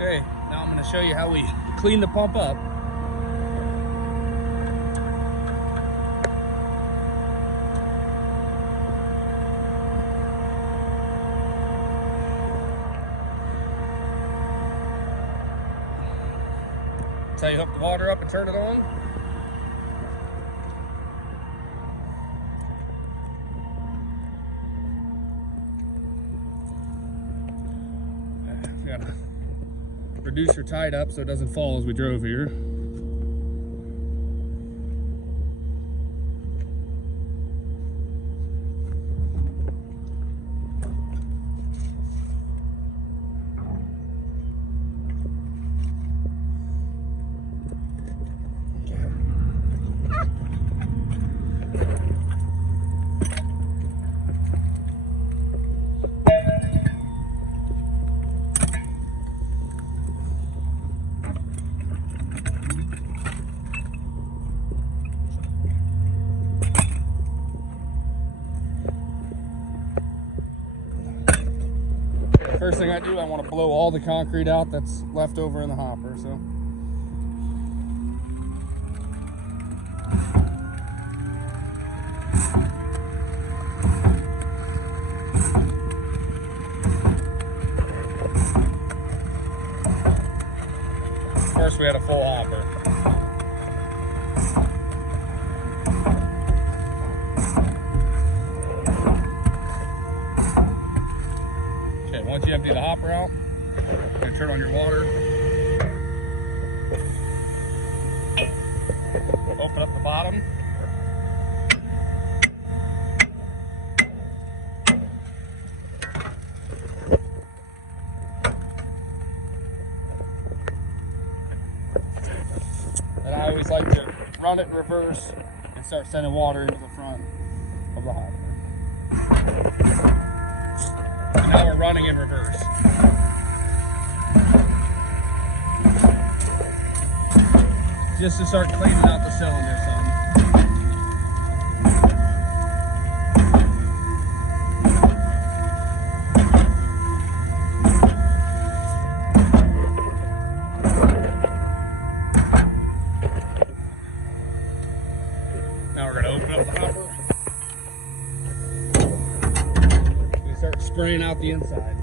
Okay, now I'm going to show you how we clean the pump up. That's how you hook the water up and turn it on. Gotta reduce your tide up so it doesn't fall as we drove here. First thing I do, I want to blow all the concrete out that's left over in the hopper. So first we had a full hopper. Once you empty the hopper out, you're going to turn on your water. Open up the bottom. And I always like to run it in reverse and start sending water into the front of the hopper. Now we're running in reverse. Just to start cleaning out the cylinder some. Now we're going to open up the hopper. Start spraying out the inside.